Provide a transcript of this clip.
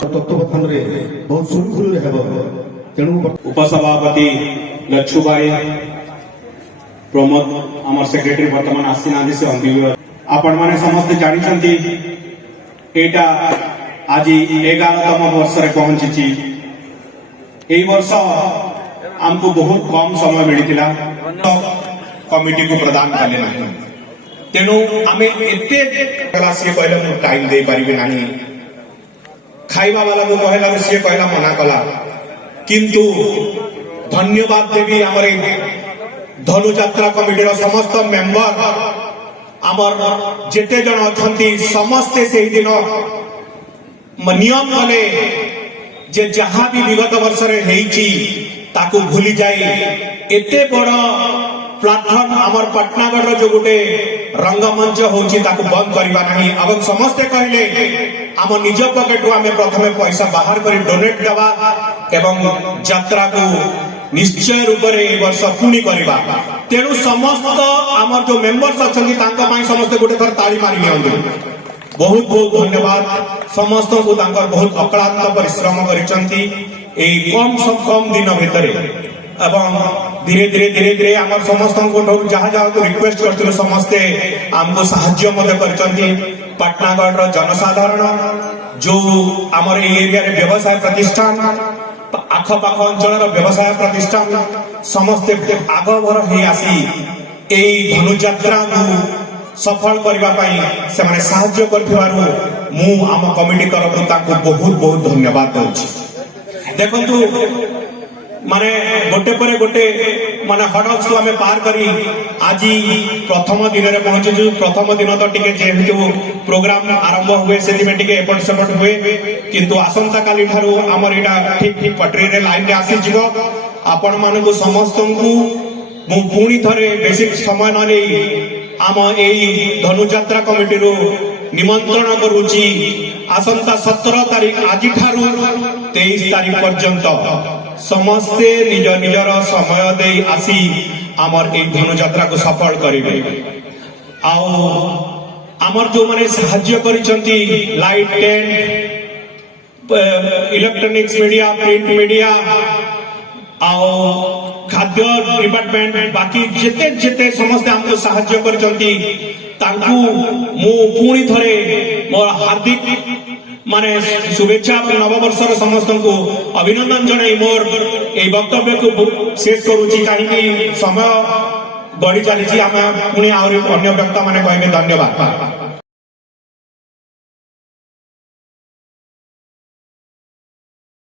तत्वबधान बहुत सुरुखुरु तेणु उपसभापति लच्छू भाई प्रमोद आम सेक्रेटरी बर्तमान आसी ना से आपण मैंने समस्त जानी एटा आज 11तम वर्ष पहुंची वर्ष आमको बहुत कम समय मिलता कमिटी को प्रदान कले ना तेणु आम एत सी कहले मुझे टाइम दे पारि ना खाइबा वाला को कहला सी कहला मना कला किंतु धन्यवाद देवी आम धनुयात्रा कमिटीर समस्त मेंबर आमर जेते जन अच्छा समस्ते से दिन नियम कले जे जहाँ भी विगत वर्ष ताकू भूली जाए एते बड़ प्लाटफर्म आमर पाटनागढ़ जो गोटे रंगमंच होची ताकू बंद करवा नहीं और समस्ते कहले आम निज पकेटू आम प्रथम पैसा बाहर कर डोनेट देवा एवं यात्रा को निश्चय रूप से वर्ष पुणी करवा तेणु समस्त आमर जो मेंबर्स अच्छा समस्त गोटे थर ताली मारी नि बहुत बहुत धन्यवाद समस्त को बहुत अक्लांत परिश्रम करिसंती कम कम दिन भितर एवं धीरे धीरे धीरे धीरे आम समस्त जहाँ जहाँ को रिक्वेस्ट करते समस्ते आमको साहाय्य करते पाटनागढ़ जनसाधारण जो आमर एरिया व्यवसाय प्रतिष्ठान आखपाख अंचल व्यवसाय प्रतिष्ठान समस्ते आगभर हो आसी धनुयात्रा को सफल करने साहाय्य कर आम कमिटी तरफ बहुत बहुत धन्यवाद दूसरी देखु माने गोटे पर गोटे माने हडल्स को आम पार करी आज प्रथम दिन में पहुंचु प्रथम दिन तो टिके जेहेतु प्रोग्राम आरंभ हुए से एपट सेपट हुए किंतु आसंता काली ठारू आमर यहाँ ठीक ठीक पटरी रे लाइन रे आसी जीवो आपण मानकु समस्त को मु पुणी थरे बेसी समय न ले आम एई धनुयात्रा कमिटी रो निमंत्रण करूची आसंता 17 तारीख आज ठारू 23 तारीख पर्यंत समस्ते निज निजर समय दे आसी आमर ए धनुयात्रा को सफल करेंगे आमर जो माने साहाय्य करिसंती light tent electronics media print media खाद्य डिपार्टमेंट बाकी जेते जेते समस्ते हमको साहाय्य करिसंती तांकू मु पुणी थरे मोर हार्दिक माने शुभेच्छा नववर्षर समस्त को अभिनंदन जनाई मोर ए वक्तव्य को शेष करुची कहीं समय बढ़ी चली पुणी अन्य व्यक्ति माने कहबे धन्यवाद।